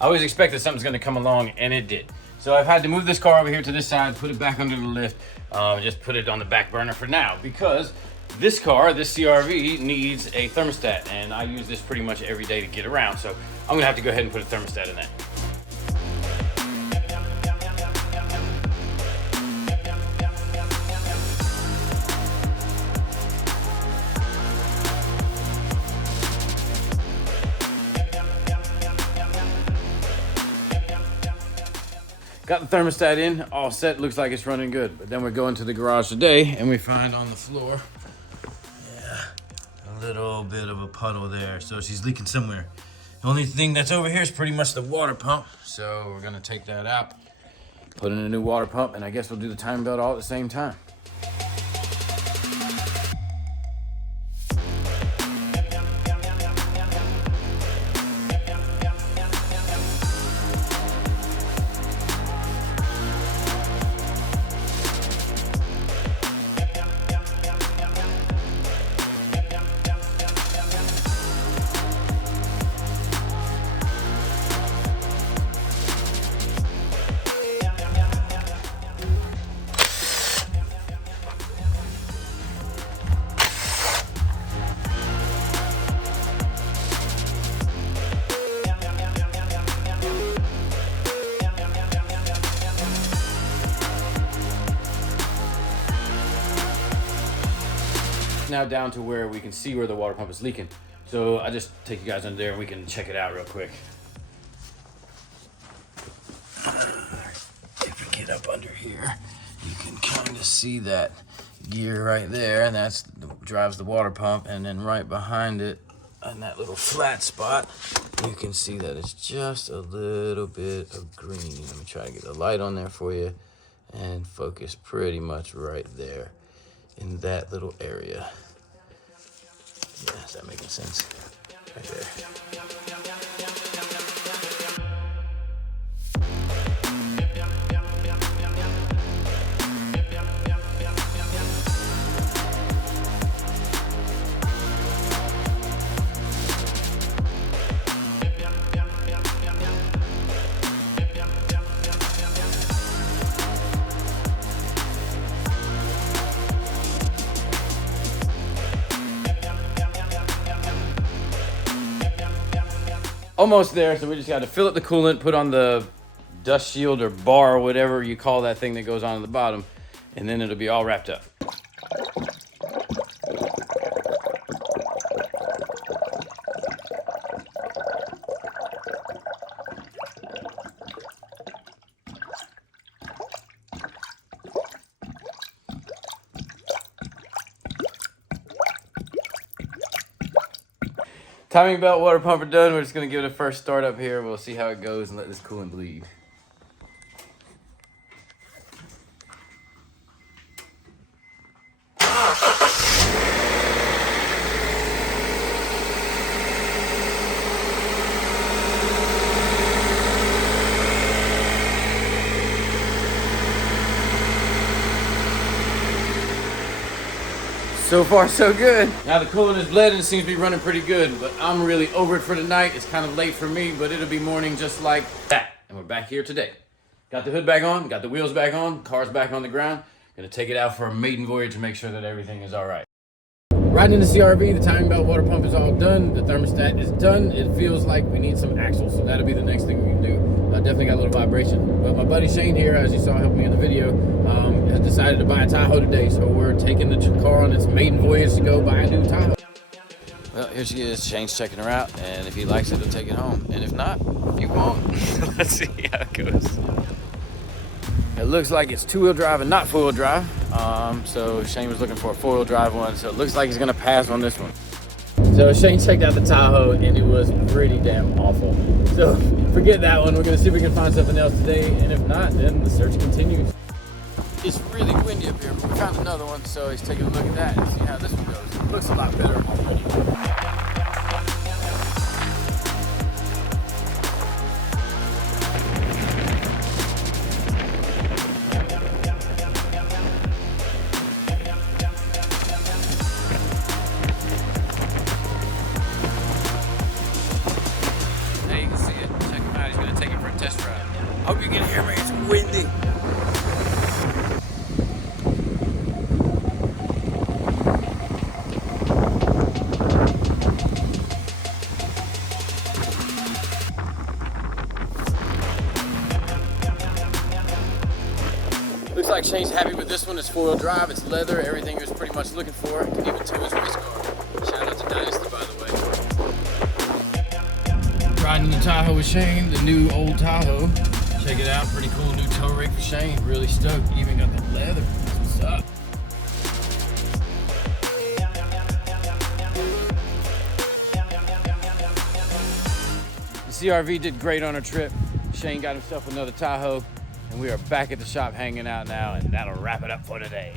I always expect that something's gonna come along, and it did. So I've had to move this car over here to this side, put it back under the lift, just put it on the back burner for now, because this car, this CRV, needs a thermostat, and I use this pretty much every day to get around, so I'm gonna have to go ahead and put a thermostat in that. Got the thermostat in, all set, looks like it's running good. But then we go into the garage today and we find on the floor, a little bit of a puddle there. So she's leaking somewhere. The only thing that's over here is pretty much the water pump. So we're gonna take that out, put in a new water pump, and I guess we'll do the timing belt all at the same time. Now down to where we can see where the water pump is leaking. So I just take you guys under there and we can check it out real quick. If we get up under here, you can kind of see that gear right there, and that's drives the water pump. And then right behind it, on that little flat spot, you can see that it's just a little bit of green. Let me try to get the light on there for you and focus pretty much right there in that little area. Yeah, is that making sense? Right there. Almost there, so we just got to fill up the coolant, put on the dust shield or bar or whatever you call that thing that goes on the bottom, and then it'll be all wrapped up. Timing belt, water pump are done. We're just gonna give it a first start up here. We'll see how it goes and let this coolant bleed. So far, so good. Now the coolant is bled and it seems to be running pretty good, but I'm really over it for tonight. It's kind of late for me, but it'll be morning just like that. And we're back here today. Got the hood back on, got the wheels back on, car's back on the ground. Gonna take it out for a maiden voyage to make sure that everything is all right. Riding in the CRV, the timing belt, water pump is all done. The thermostat is done. It feels like we need some axles, so that'll be the next thing we can do. Definitely got a little vibration. But my buddy Shane here, as you saw helping me in the video, has decided to buy a Tahoe today. So we're taking the car on its maiden voyage to go buy a new Tahoe. Well, here she is. Shane's checking her out, and if he likes it, he'll take it home. And if not, he won't. Let's see how it goes. It looks like it's two-wheel drive and not four-wheel drive. So Shane was looking for a four-wheel drive one, so it looks like he's gonna pass on this one. So Shane checked out the Tahoe and it was pretty damn awful. So forget that one. We're gonna see if we can find something else today, and if not, then the search continues. It's really windy up here, but we found another one, so he's taking a look at that and see how this one goes. It looks a lot better already. Hope you can hear me, it's windy. Looks like Shane's happy with this one. It's 4-wheel drive, it's leather, everything he was pretty much looking for. Can even tow his race car. Shout out to Dynasty, by the way. Riding the Tahoe with Shane, the new old Tahoe. Check it out, pretty cool new tow rig for Shane. Really stoked, even got the leather. What's up? The CRV did great on our trip. Shane got himself another Tahoe, and we are back at the shop hanging out now, and that'll wrap it up for today.